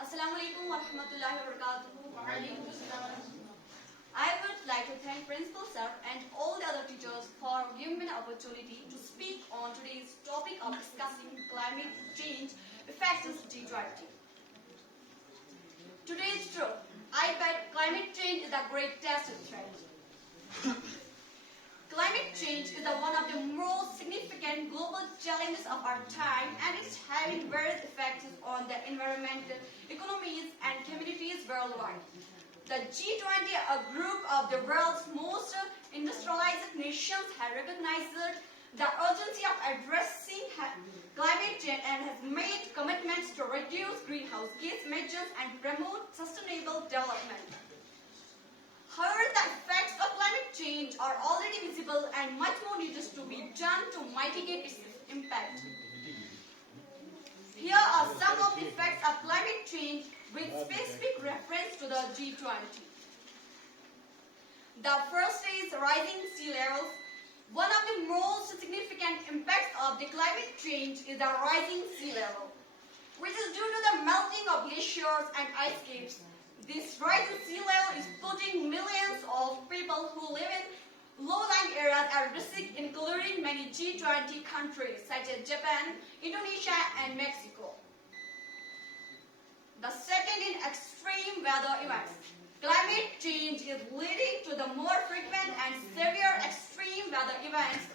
Assalamu alaikum wa rahmatullahi wa barakatuh. I would like to thank Principal Sir and all the other teachers for giving me the opportunity to speak on today's topic of discussing climate change effects of G20. Today is true. I bet climate change is a great test threat. Climate change is one of the most significant global challenges of our time, and it's having various effects on the environment, economies, and communities worldwide. The G20, a group of the world's most industrialized nations, has recognized the urgency of addressing climate change and has made commitments to reduce greenhouse gas emissions and promote sustainable development. However, the effects of climate change are already visible and much more needs to be done to mitigate its impact. Here are some of the effects of climate change with specific reference to the G20. The first is rising sea levels. One of the most significant impacts of the climate change is the rising sea level, which is due to the melting of glaciers and ice caps. This rising sea level is putting millions of people who live in low-lying areas at risk, including many G20 countries such as Japan, Indonesia, and Mexico. The second is extreme weather events. Climate change is leading to the more frequent and severe extreme weather events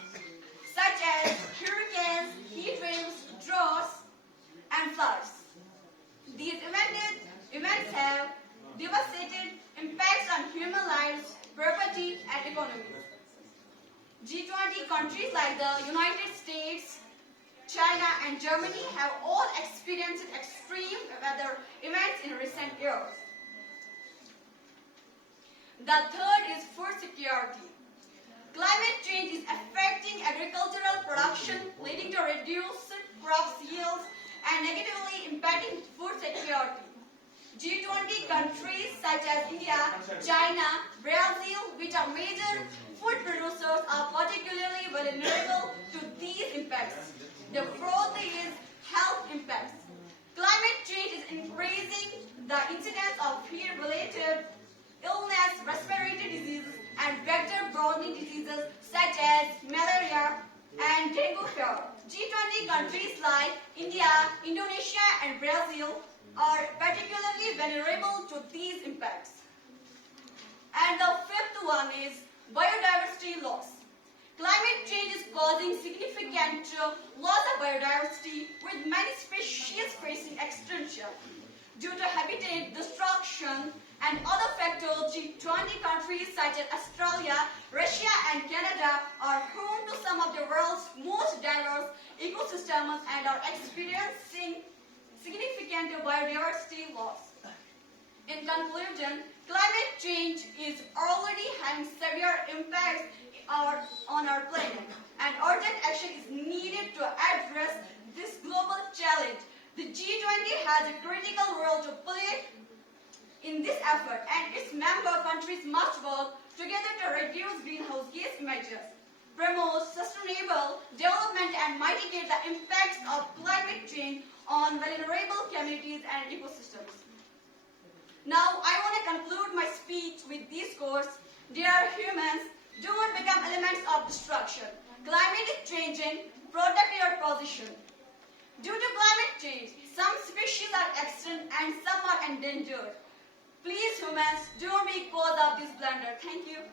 such as hurricanes, heat waves, droughts, and floods. These events have devastating impacts on human lives, property, and economies. G20 countries like the United States, China, and Germany have all experienced extreme weather events in recent years. The third is food security. Climate change is affecting agricultural production, leading to reduced crop yields and negatively impacting food security. G20 countries such as India, China, Brazil, which are major food producers, are particularly vulnerable to these impacts. The fourth is health impacts. Climate change is increasing the incidence of heat-related illness, respiratory diseases, and vector-borne diseases such as malaria and dengue fever. G20 countries like India, Indonesia, and Brazil are particularly vulnerable to these impacts. And the fifth one is biodiversity loss. Climate change is causing significant loss of biodiversity, with many species facing extinction. Due to habitat destruction and other factors, G20 countries such as Australia, Russia, and Canada are home to some of the world's most diverse ecosystems and are experiencing significant biodiversity loss. In conclusion, climate change is already having severe impacts on our planet, and urgent action is needed to address this global challenge. The G20 has a critical role to play in this effort, and its member countries must work together to reduce greenhouse gas emissions, promote sustainable development, and mitigate the impacts of climate change on vulnerable communities and ecosystems. Now, I want to conclude my speech with this course. Dear humans, do not become elements of destruction. Climate is changing. Protect your position. Due to climate change, some species are extinct and some are endangered. Please, humans, do not be cause of this blunder. Thank you.